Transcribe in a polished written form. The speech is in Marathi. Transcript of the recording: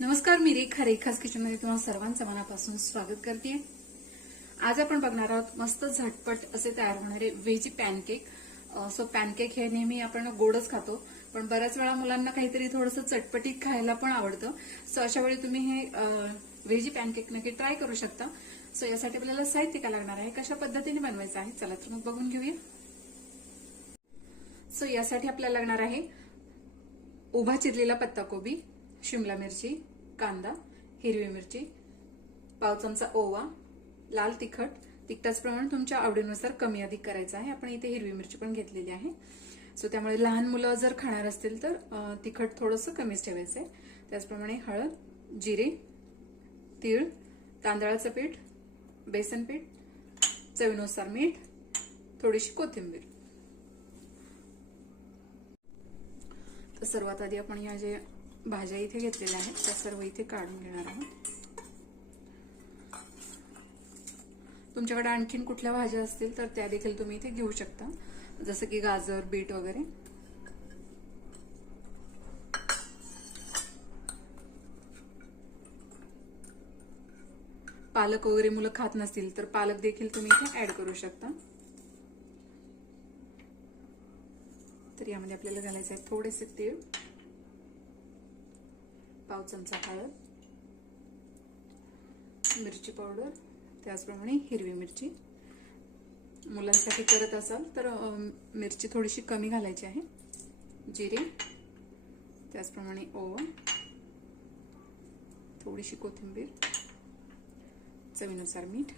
नमस्कार, मी रेखाच किचनमध्ये तुम्हाला सर्वांचं मनापासून स्वागत करते। आज आपण बघणार आहोत मस्त झटपट असे तयार होणारे व्हेजी पॅनकेक। सो पॅनकेक हे नेहमी आपण गोडच खातो, पण बऱ्याच वेळा मुलांना काहीतरी थोडंसं चटपटीत खायला पण आवडतं। सो अशा वेळी तुम्ही हे व्हेजी पॅनकेक नक्की ट्राय करू शकता। सो यासाठी आपल्याला साहित्य काय लागणार आहे, कशा पद्धतीने बनवायचं आहे, चला तर मग बघून घेऊया। सो यासाठी आपल्याला लागणार आहे उभा चिरलेला पत्ताकोबी, शिमला मिरची, कांदा, हिरवी मिरची, पाव चमचा ओवा, लाल तिखट, तिखटाचं प्रमाण तुमच्या आवडीनुसार कमी अधिक करायचं आहे। आपण इथे हिरवी मिरची पण घेतलेली आहे। सो त्यामुळे लहान मुलं जर खाणार असतील तर तिखट थोडंसं कमीच ठेवायचं आहे। त्याचप्रमाणे हळद, जिरे, तीळ, तांदळाचं पीठ, बेसन पीठ, चवीनुसार मीठ, थोडीशी कोथिंबीर। तर सर्वात आधी आपण या जे भाज्या इथे घेतलेल्या आहेत त्या सर्व इथे काढून घेणार आहोत। तुमच्याकडे आणखीन कुठल्या भाज्या असतील तर त्या देखील तुम्ही इथे घेऊ शकता, जसं की गाजर, बीट वगैरे। पालक वगैरे मुलं खात नसतील तर पालक देखील तुम्ही इथे ऍड करू शकता। तर यामध्ये आपल्याला घालायचं आहे थोडेसे तीळ, पाव चमचा हळद, मिरची पावडर, त्याचप्रमाणे हिरवी मिरची। मुलांसाठी करत असाल तर मिरची थोडीशी कमी घालायची आहे। जिरे, त्याचप्रमाणे ओवा, थोडीशी कोथिंबीर, चवीनुसार मीठ,